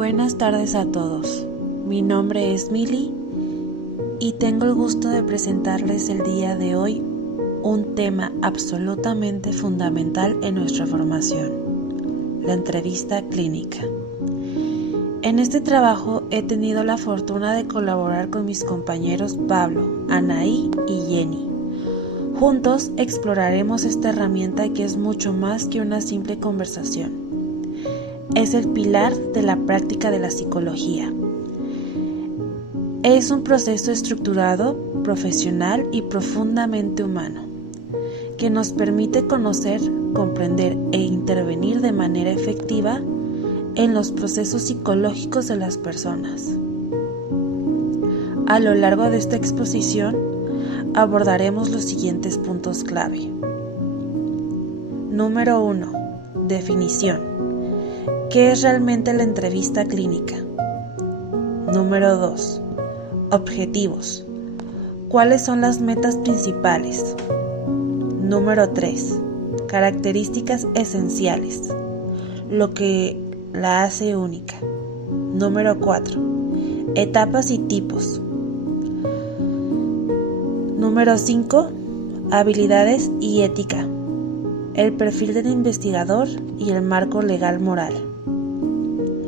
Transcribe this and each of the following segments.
Buenas tardes a todos. Mi nombre es Mili y tengo el gusto de presentarles el día de hoy un tema absolutamente fundamental en nuestra formación, la entrevista clínica. En este trabajo he tenido la fortuna de colaborar con mis compañeros Pablo, Anaí y Jenny. Juntos exploraremos esta herramienta que es mucho más que una simple conversación. Es el pilar de la práctica de la psicología. Es un proceso estructurado, profesional y profundamente humano, que nos permite conocer, comprender e intervenir de manera efectiva en los procesos psicológicos de las personas. A lo largo de esta exposición abordaremos los siguientes puntos clave. Número 1. Definición. ¿Qué es realmente la entrevista clínica? Número 2. Objetivos. ¿Cuáles son las metas principales? Número 3. Características esenciales. Lo que la hace única. Número 4. Etapas y tipos. Número 5. Habilidades y ética. El perfil del investigador y el marco legal moral.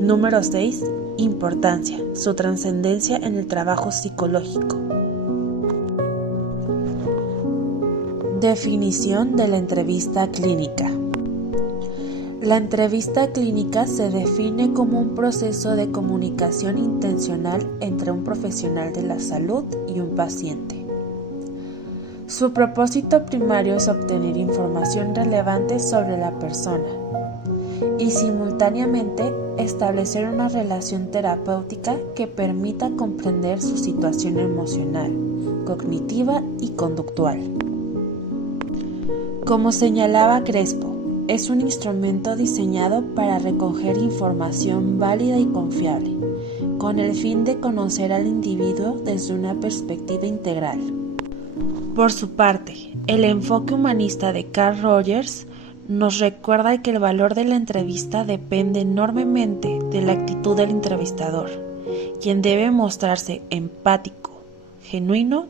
Número 6. Importancia, su trascendencia en el trabajo psicológico. Definición de la entrevista clínica. La entrevista clínica se define como un proceso de comunicación intencional entre un profesional de la salud y un paciente. Su propósito primario es obtener información relevante sobre la persona y simultáneamente establecer una relación terapéutica que permita comprender su situación emocional, cognitiva y conductual. Como señalaba Crespo, es un instrumento diseñado para recoger información válida y confiable, con el fin de conocer al individuo desde una perspectiva integral. Por su parte, el enfoque humanista de Carl Rogers nos recuerda que el valor de la entrevista depende enormemente de la actitud del entrevistador, quien debe mostrarse empático, genuino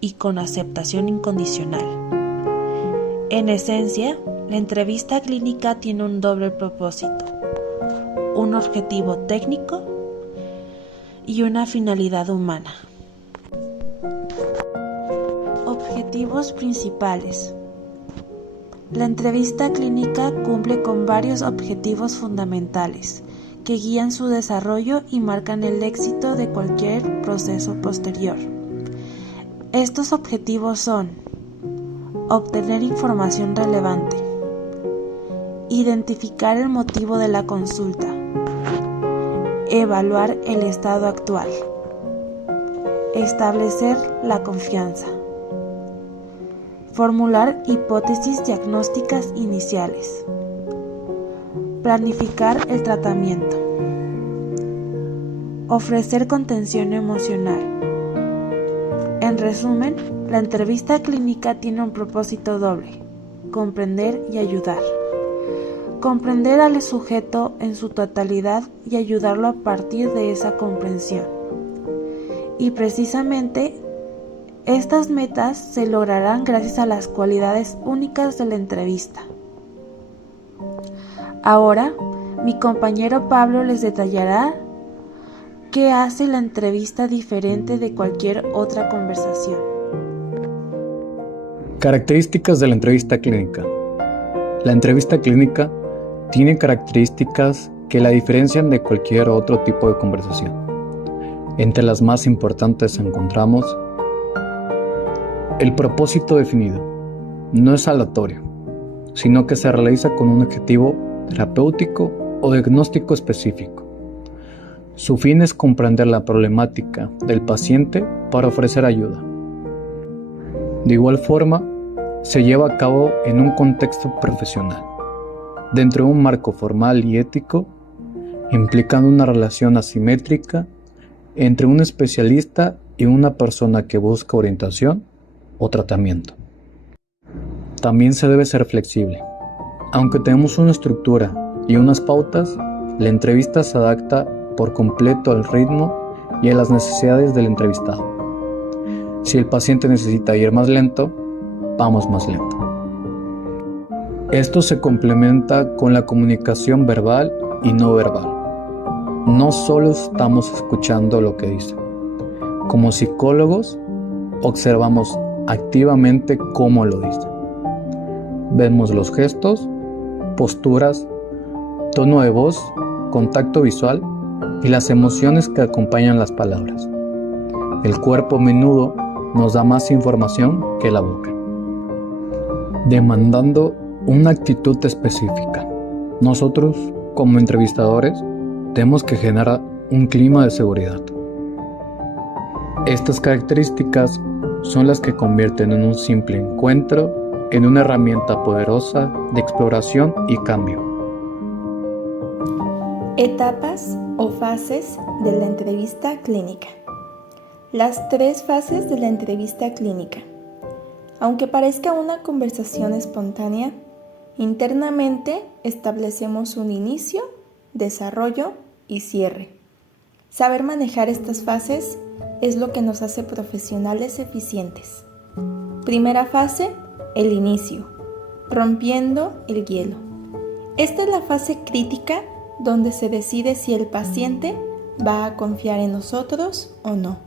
y con aceptación incondicional. En esencia, la entrevista clínica tiene un doble propósito, un objetivo técnico y una finalidad humana. Objetivos principales. La entrevista clínica cumple con varios objetivos fundamentales que guían su desarrollo y marcan el éxito de cualquier proceso posterior. Estos objetivos son: obtener información relevante, identificar el motivo de la consulta, evaluar el estado actual, establecer la confianza, formular hipótesis diagnósticas iniciales, planificar el tratamiento, ofrecer contención emocional. En resumen, la entrevista clínica tiene un propósito doble: comprender y ayudar. Comprender al sujeto en su totalidad y ayudarlo a partir de esa comprensión. Y precisamente, estas metas se lograrán gracias a las cualidades únicas de la entrevista. Ahora, mi compañero Pablo les detallará qué hace la entrevista diferente de cualquier otra conversación. Características de la entrevista clínica. La entrevista clínica tiene características que la diferencian de cualquier otro tipo de conversación. Entre las más importantes encontramos el propósito definido. No es aleatorio, sino que se realiza con un objetivo terapéutico o diagnóstico específico. Su fin es comprender la problemática del paciente para ofrecer ayuda. De igual forma, se lleva a cabo en un contexto profesional, dentro de un marco formal y ético, implicando una relación asimétrica entre un especialista y una persona que busca orientación o tratamiento. También se debe ser flexible. Aunque tenemos una estructura y unas pautas, la entrevista se adapta por completo al ritmo y a las necesidades del entrevistado. Si el paciente necesita ir más lento, vamos más lento. Esto se complementa con la comunicación verbal y no verbal. No solo estamos escuchando lo que dice. Como psicólogos, observamos activamente cómo lo dice. Vemos los gestos, posturas, tono de voz, contacto visual y las emociones que acompañan las palabras. El cuerpo a menudo nos da más información que la boca, demandando una actitud específica. Nosotros, como entrevistadores, tenemos que generar un clima de seguridad. Estas características son las que convierten en un simple encuentro en una herramienta poderosa de exploración y cambio. Etapas o fases de la entrevista clínica. Las 3 fases de la entrevista clínica. Aunque parezca una conversación espontánea, internamente establecemos un inicio, desarrollo y cierre. Saber manejar estas fases es lo que nos hace profesionales eficientes. Primera fase, el inicio, rompiendo el hielo. Esta es la fase crítica donde se decide si el paciente va a confiar en nosotros o no.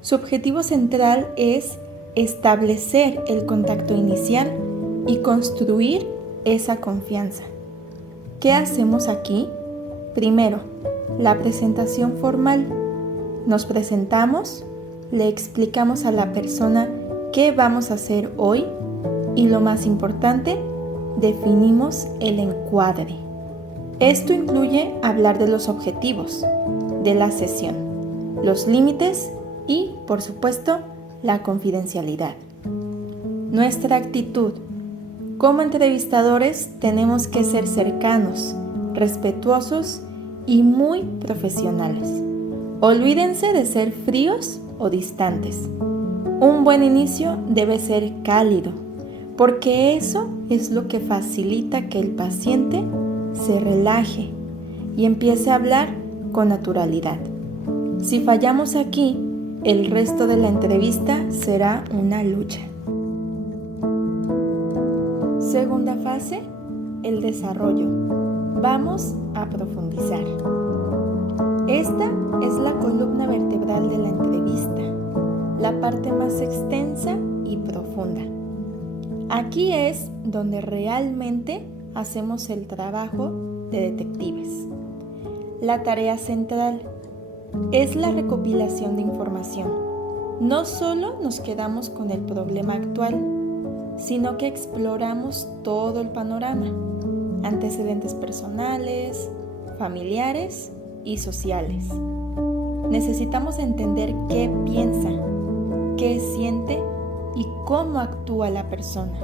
Su objetivo central es establecer el contacto inicial y construir esa confianza. ¿Qué hacemos aquí? Primero, la presentación formal. Nos presentamos, le explicamos a la persona qué vamos a hacer hoy y lo más importante, definimos el encuadre. Esto incluye hablar de los objetivos de la sesión, los límites y, por supuesto, la confidencialidad. Nuestra actitud. Como entrevistadores tenemos que ser cercanos, respetuosos y muy profesionales. Olvídense de ser fríos o distantes. Un buen inicio debe ser cálido, porque eso es lo que facilita que el paciente se relaje y empiece a hablar con naturalidad. Si fallamos aquí, el resto de la entrevista será una lucha. Segunda fase, el desarrollo. Vamos a profundizar. Esta es la columna vertebral de la entrevista, la parte más extensa y profunda. Aquí es donde realmente hacemos el trabajo de detectives. La tarea central es la recopilación de información. No solo nos quedamos con el problema actual, sino que exploramos todo el panorama, antecedentes personales, familiares y sociales. Necesitamos entender qué piensa, qué siente y cómo actúa la persona.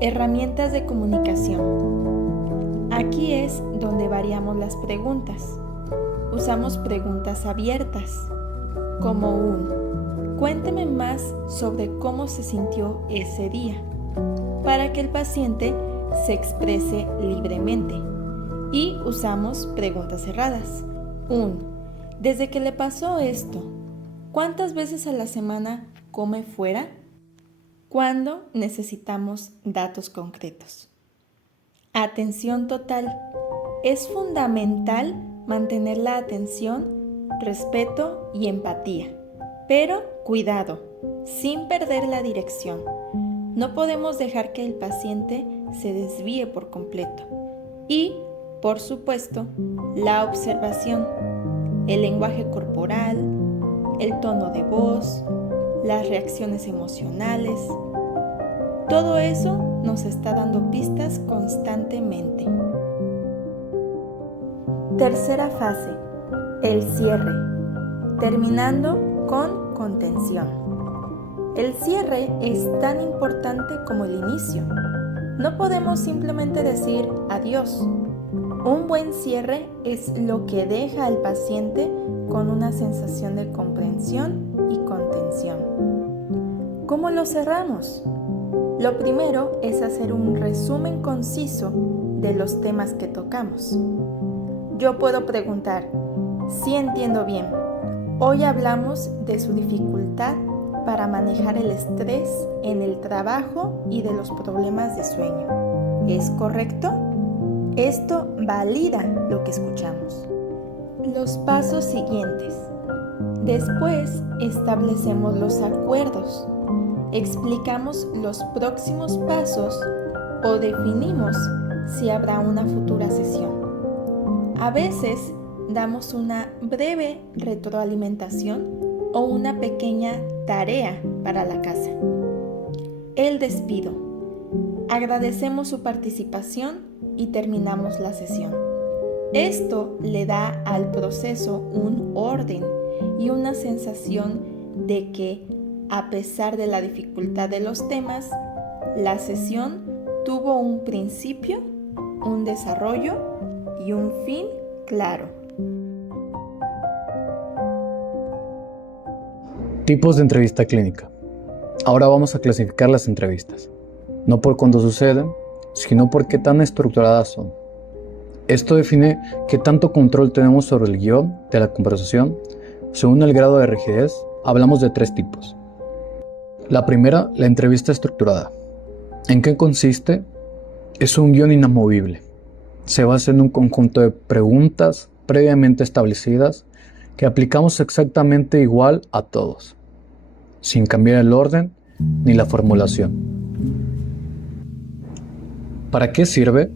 Herramientas de comunicación. Aquí es donde variamos las preguntas. Usamos preguntas abiertas, como cuénteme más sobre cómo se sintió ese día, para que el paciente se exprese libremente. Y usamos preguntas cerradas. Desde que le pasó esto, ¿cuántas veces a la semana come fuera? ¿Cuándo necesitamos datos concretos? Atención total. Es fundamental mantener la atención, respeto y empatía. Pero cuidado, sin perder la dirección. No podemos dejar que el paciente se desvíe por completo. Y, por supuesto, la observación, el lenguaje corporal, el tono de voz, las reacciones emocionales. Todo eso nos está dando pistas constantemente. Tercera fase, el cierre, terminando con contención. El cierre es tan importante como el inicio. No podemos simplemente decir adiós. Un buen cierre es lo que deja al paciente con una sensación de comprensión y contención. ¿Cómo lo cerramos? Lo primero es hacer un resumen conciso de los temas que tocamos. yo puedo preguntar: sí, entiendo bien. Hoy hablamos de su dificultad para manejar el estrés en el trabajo y de los problemas de sueño. ¿Es correcto? Esto valida lo que escuchamos. Los pasos siguientes. Después establecemos los acuerdos. Explicamos los próximos pasos o definimos si habrá una futura sesión. A veces damos una breve retroalimentación o una pequeña tarea para la casa. El despido. Agradecemos su participación y terminamos la sesión. Esto le da al proceso un orden y una sensación de que, a pesar de la dificultad de los temas, la sesión tuvo un principio, un desarrollo y un fin claro. Tipos de entrevista clínica. Ahora vamos a clasificar las entrevistas, no por cuándo suceden, sino por qué tan estructuradas son. Esto define qué tanto control tenemos sobre el guión de la conversación. Según el grado de rigidez, hablamos de 3 tipos. La primera, la entrevista estructurada. ¿En qué consiste? Es un guión inamovible. Se basa en un conjunto de preguntas previamente establecidas que aplicamos exactamente igual a todos, sin cambiar el orden ni la formulación. ¿Para qué sirve?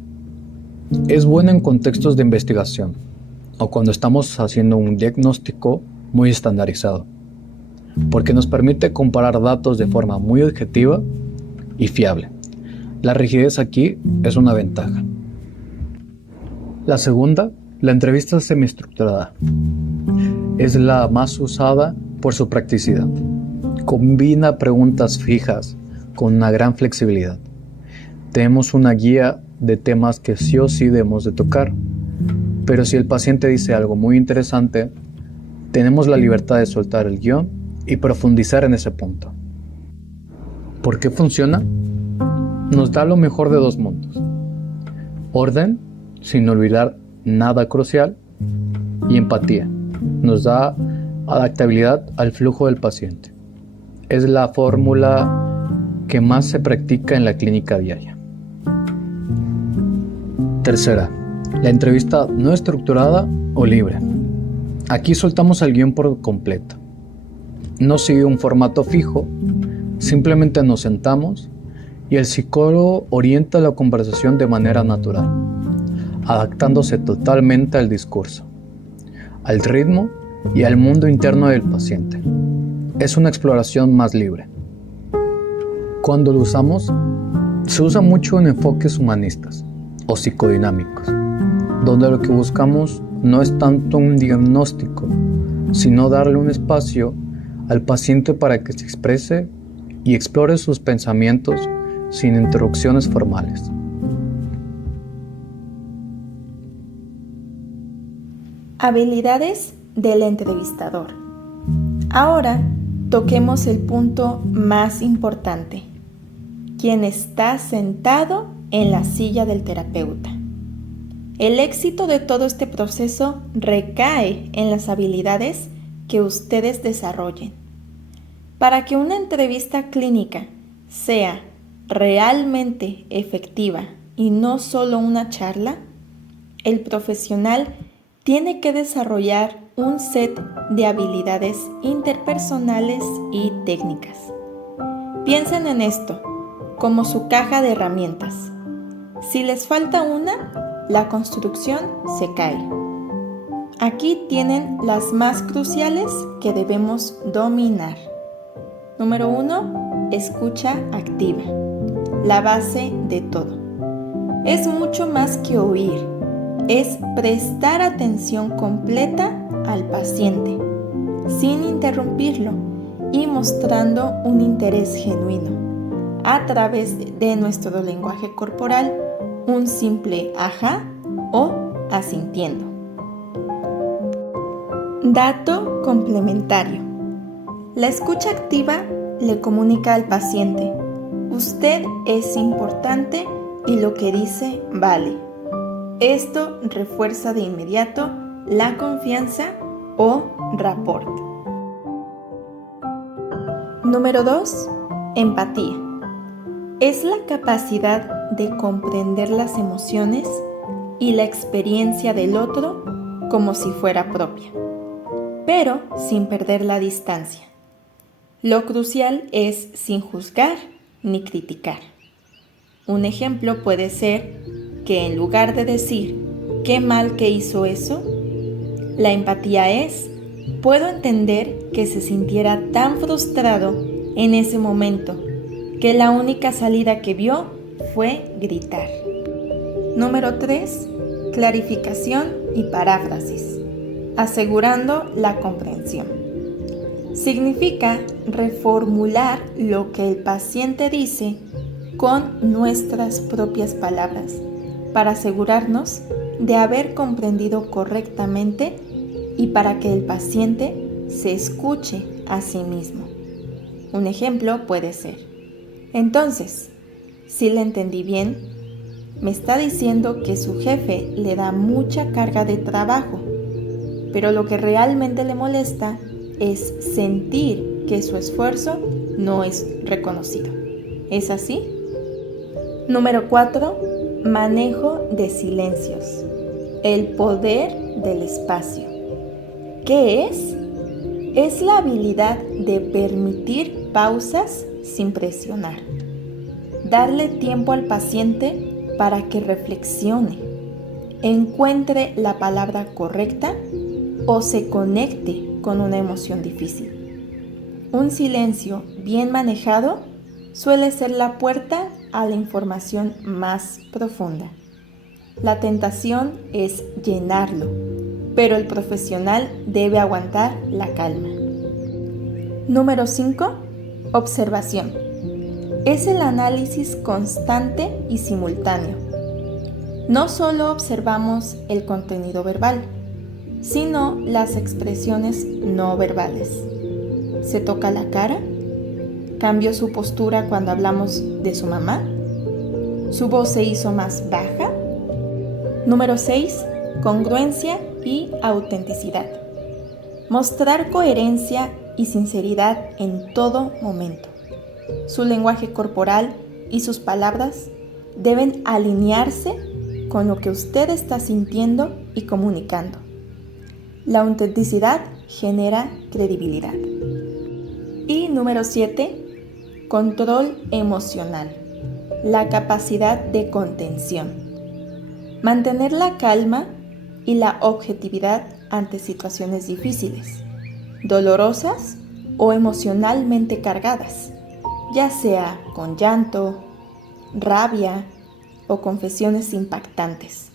Es buena en contextos de investigación o cuando estamos haciendo un diagnóstico muy estandarizado, porque nos permite comparar datos de forma muy objetiva y fiable. La rigidez aquí es una ventaja. La segunda, la entrevista semiestructurada, es la más usada por su practicidad. Combina preguntas fijas con una gran flexibilidad. Tenemos una guía de temas que sí o sí debemos de tocar, pero si el paciente dice algo muy interesante, tenemos la libertad de soltar el guión y profundizar en ese punto. ¿Por qué funciona? Nos da lo mejor de 2 mundos: orden, sin olvidar nada crucial, y empatía. Nos da adaptabilidad al flujo del paciente. Es la fórmula que más se practica en la clínica diaria. Tercera, la entrevista no estructurada o libre. Aquí soltamos el guión por completo. No sigue un formato fijo, simplemente nos sentamos y el psicólogo orienta la conversación de manera natural, adaptándose totalmente al discurso, al ritmo y al mundo interno del paciente. Es una exploración más libre. Cuando lo usamos, se usa mucho en enfoques humanistas o psicodinámicos, donde lo que buscamos no es tanto un diagnóstico, sino darle un espacio al paciente para que se exprese y explore sus pensamientos sin interrupciones formales. Habilidades del entrevistador. Ahora toquemos el punto más importante: quien está sentado en la silla del terapeuta. El éxito de todo este proceso recae en las habilidades que ustedes desarrollen. Para que una entrevista clínica sea realmente efectiva y no solo una charla, el profesional tiene que desarrollar un set de habilidades interpersonales y técnicas. Piensen en esto como su caja de herramientas. Si les falta una, la construcción se cae. Aquí tienen las más cruciales que debemos dominar. Número 1, escucha activa, la base de todo. Es mucho más que oír, es prestar atención completa al paciente, sin interrumpirlo y mostrando un interés genuino. A través de nuestro lenguaje corporal, un simple ajá o asintiendo. Dato complementario. La escucha activa le comunica al paciente: usted es importante y lo que dice vale. Esto refuerza de inmediato la confianza o rapport. Número 2. Empatía. Es la capacidad de comprender las emociones y la experiencia del otro como si fuera propia, pero sin perder la distancia. Lo crucial es sin juzgar ni criticar. Un ejemplo puede ser que en lugar de decir «qué mal que hizo eso», la empatía es «puedo entender que se sintiera tan frustrado en ese momento que la única salida que vio fue gritar». Número 3. Clarificación y paráfrasis, asegurando la comprensión. Significa reformular lo que el paciente dice con nuestras propias palabras para asegurarnos de haber comprendido correctamente y para que el paciente se escuche a sí mismo. Un ejemplo puede ser: entonces, si le entendí bien, me está diciendo que su jefe le da mucha carga de trabajo, pero lo que realmente le molesta es sentir que su esfuerzo no es reconocido. ¿Es así? Número 4. Manejo de silencios. El poder del espacio. ¿Qué es? Es la habilidad de permitir pausas sin presionar. Darle tiempo al paciente para que reflexione, encuentre la palabra correcta o se conecte con una emoción difícil. Un silencio bien manejado suele ser la puerta a la información más profunda. La tentación es llenarlo, pero el profesional debe aguantar la calma. Número 5. Observación. Es el análisis constante y simultáneo. No solo observamos el contenido verbal, sino las expresiones no verbales. ¿Se toca la cara? ¿Cambió su postura cuando hablamos de su mamá? ¿Su voz se hizo más baja? Número 6. Congruencia y autenticidad. Mostrar coherencia y sinceridad en todo momento. Su lenguaje corporal y sus palabras deben alinearse con lo que usted está sintiendo y comunicando. La autenticidad genera credibilidad. Y número 7. Control emocional. La capacidad de contención. Mantener la calma y la objetividad ante situaciones difíciles, dolorosas o emocionalmente cargadas, ya sea con llanto, rabia o confesiones impactantes.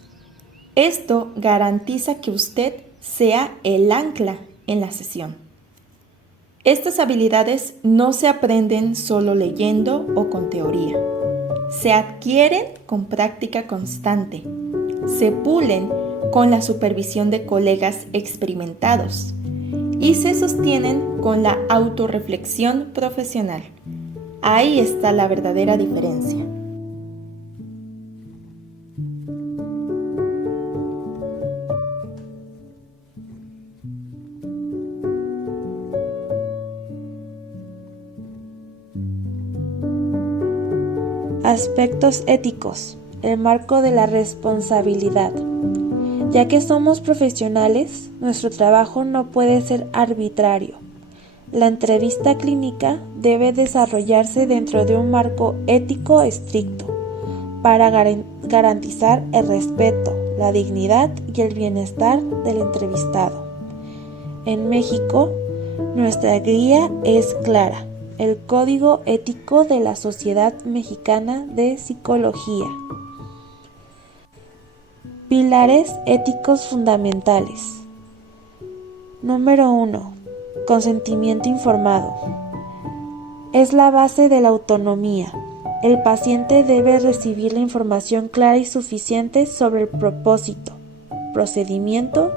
Esto garantiza que usted sea el ancla en la sesión. Estas habilidades no se aprenden solo leyendo o con teoría. Se adquieren con práctica constante. Se pulen con la supervisión de colegas experimentados y se sostienen con la autorreflexión profesional. Ahí está la verdadera diferencia. Aspectos éticos. El marco de la responsabilidad. Ya que somos profesionales, nuestro trabajo no puede ser arbitrario. La entrevista clínica debe desarrollarse dentro de un marco ético estricto para garantizar el respeto, la dignidad y el bienestar del entrevistado. En México, nuestra guía es clara: el Código Ético de la Sociedad Mexicana de Psicología. Pilares éticos fundamentales. Número 1. Consentimiento informado. Es la base de la autonomía. El paciente debe recibir la información clara y suficiente sobre el propósito, procedimiento,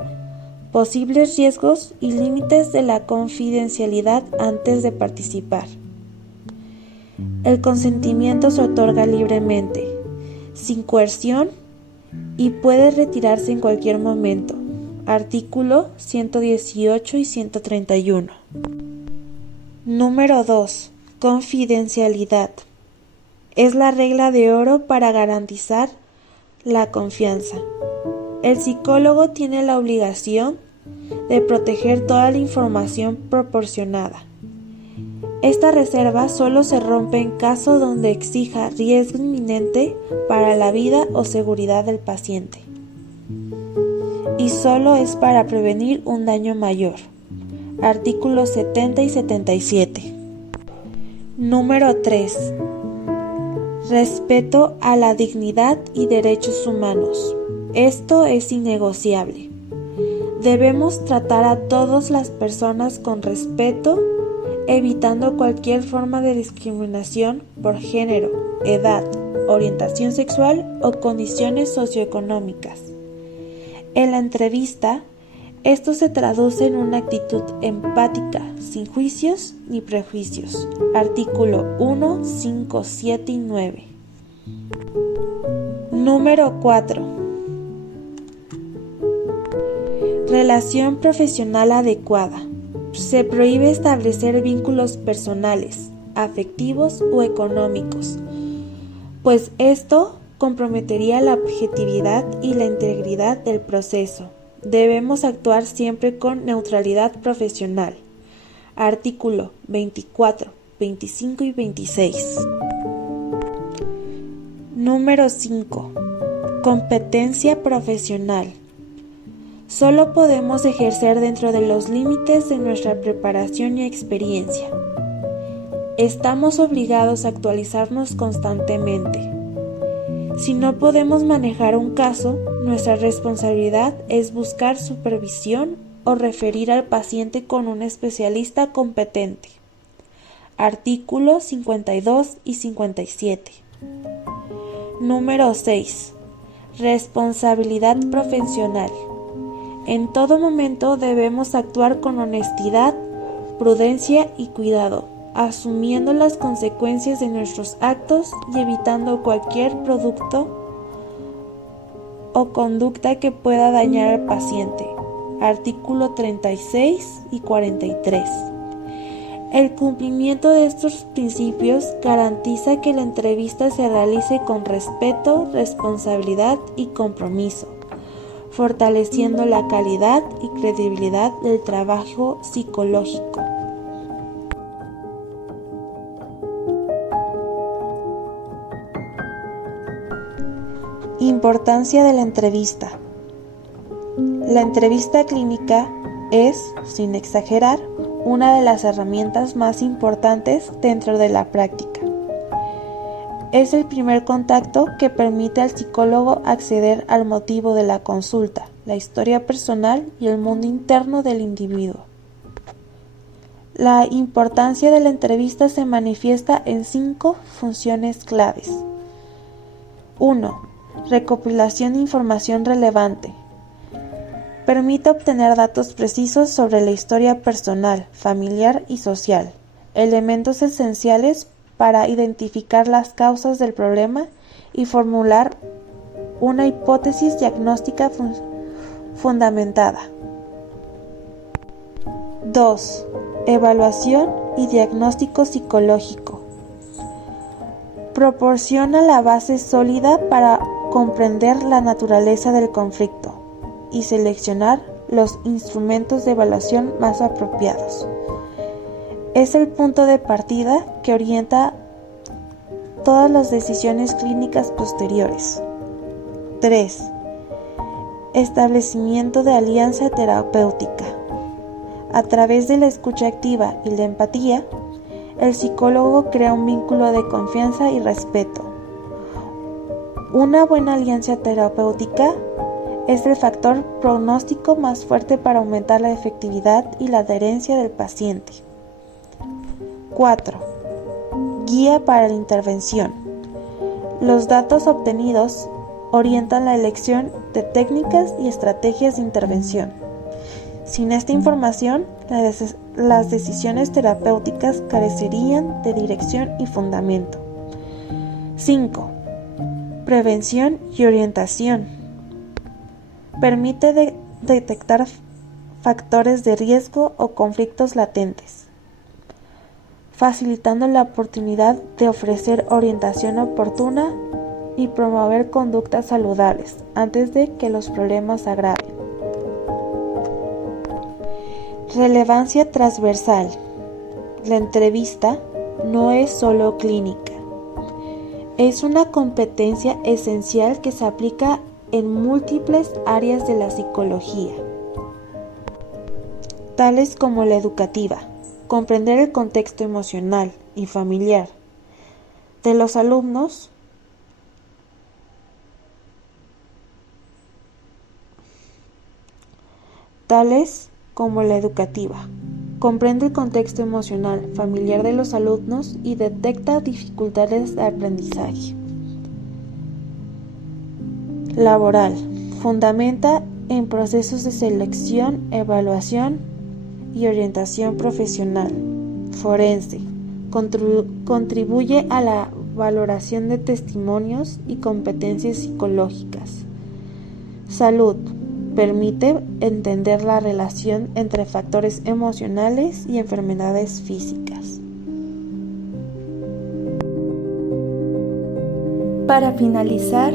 posibles riesgos y límites de la confidencialidad antes de participar. El consentimiento se otorga libremente, sin coerción y puede retirarse en cualquier momento. Artículo 118 y 131. Número 2. Confidencialidad. Es la regla de oro para garantizar la confianza. El psicólogo tiene la obligación de proteger toda la información proporcionada. Esta reserva solo se rompe en caso donde exija riesgo inminente para la vida o seguridad del paciente. Y solo es para prevenir un daño mayor. Artículos 70 y 77. Número 3. Respeto a la dignidad y derechos humanos. Esto es innegociable. Debemos tratar a todas las personas con respeto, evitando cualquier forma de discriminación por género, edad, orientación sexual o condiciones socioeconómicas. En la entrevista, esto se traduce en una actitud empática, sin juicios ni prejuicios. Artículo 1, 5, 7 y 9. Número 4. Relación profesional adecuada. Se prohíbe establecer vínculos personales, afectivos o económicos, pues esto comprometería la objetividad y la integridad del proceso. Debemos actuar siempre con neutralidad profesional. Artículo 24, 25 y 26. Número 5. Competencia profesional. Solo podemos ejercer dentro de los límites de nuestra preparación y experiencia. Estamos obligados a actualizarnos constantemente. Si no podemos manejar un caso, nuestra responsabilidad es buscar supervisión o referir al paciente con un especialista competente. Artículos 52 y 57. Número 6. Responsabilidad profesional. En todo momento debemos actuar con honestidad, prudencia y cuidado, asumiendo las consecuencias de nuestros actos y evitando cualquier producto o conducta que pueda dañar al paciente. Artículo 36 y 43. El cumplimiento de estos principios garantiza que la entrevista se realice con respeto, responsabilidad y compromiso, fortaleciendo la calidad y credibilidad del trabajo psicológico. Importancia de la entrevista. La entrevista clínica es, sin exagerar, una de las herramientas más importantes dentro de la práctica. Es el primer contacto que permite al psicólogo acceder al motivo de la consulta, la historia personal y el mundo interno del individuo. La importancia de la entrevista se manifiesta en 5 funciones claves. 1. Recopilación de información relevante. Permite obtener datos precisos sobre la historia personal, familiar y social, elementos esenciales para identificar las causas del problema y formular una hipótesis diagnóstica fundamentada. 2. Evaluación y diagnóstico psicológico. Proporciona la base sólida para comprender la naturaleza del conflicto y seleccionar los instrumentos de evaluación más apropiados. Es el punto de partida que orienta todas las decisiones clínicas posteriores. 3. Establecimiento de alianza terapéutica. A través de la escucha activa y la empatía, el psicólogo crea un vínculo de confianza y respeto. Una buena alianza terapéutica es el factor pronóstico más fuerte para aumentar la efectividad y la adherencia del paciente. 4. Guía para la intervención. Los datos obtenidos orientan la elección de técnicas y estrategias de intervención. Sin esta información, las decisiones terapéuticas carecerían de dirección y fundamento. 5. Prevención y orientación. Permite detectar factores de riesgo o conflictos latentes, facilitando la oportunidad de ofrecer orientación oportuna y promover conductas saludables antes de que los problemas agraven. Relevancia transversal. La entrevista no es solo clínica. Es una competencia esencial que se aplica en múltiples áreas de la psicología, tales como la educativa, comprender el contexto emocional y familiar de los alumnos, comprende el contexto emocional familiar de los alumnos y detecta dificultades de aprendizaje. Laboral. Fundamenta en procesos de selección, evaluación y orientación profesional. Forense. Contribuye a la valoración de testimonios y competencias psicológicas. Salud. Permite entender la relación entre factores emocionales y enfermedades físicas. Para finalizar,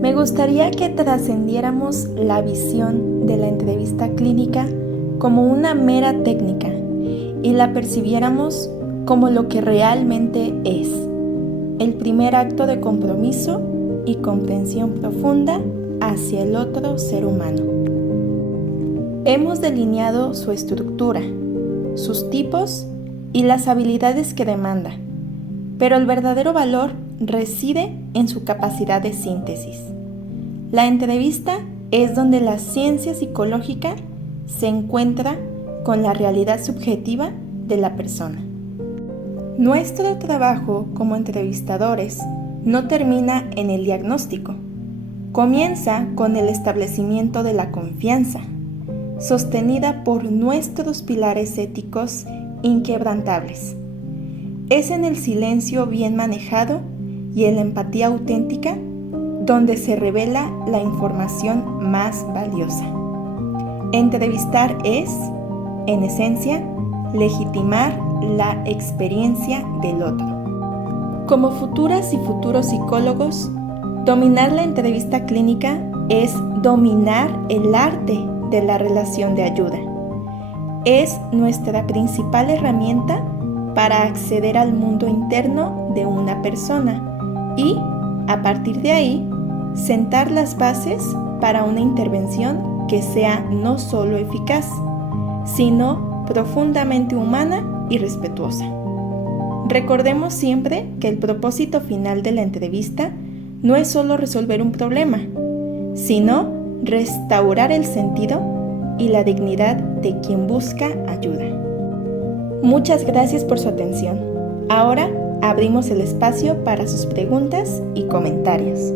me gustaría que trascendiéramos la visión de la entrevista clínica como una mera técnica y la percibiéramos como lo que realmente es, el primer acto de compromiso y comprensión profunda hacia el otro ser humano. Hemos delineado su estructura, sus tipos y las habilidades que demanda, pero el verdadero valor reside en su capacidad de síntesis. La entrevista es donde la ciencia psicológica se encuentra con la realidad subjetiva de la persona. Nuestro trabajo como entrevistadores no termina en el diagnóstico. Comienza con el establecimiento de la confianza, sostenida por nuestros pilares éticos inquebrantables. Es en el silencio bien manejado y en la empatía auténtica donde se revela la información más valiosa. Entrevistar es, en esencia, legitimar la experiencia del otro. Como futuras y futuros psicólogos, dominar la entrevista clínica es dominar el arte de la relación de ayuda. Es nuestra principal herramienta para acceder al mundo interno de una persona y, a partir de ahí, sentar las bases para una intervención que sea no solo eficaz, sino profundamente humana y respetuosa. Recordemos siempre que el propósito final de la entrevista no es solo resolver un problema, sino restaurar el sentido y la dignidad de quien busca ayuda. Muchas gracias por su atención. Ahora abrimos el espacio para sus preguntas y comentarios.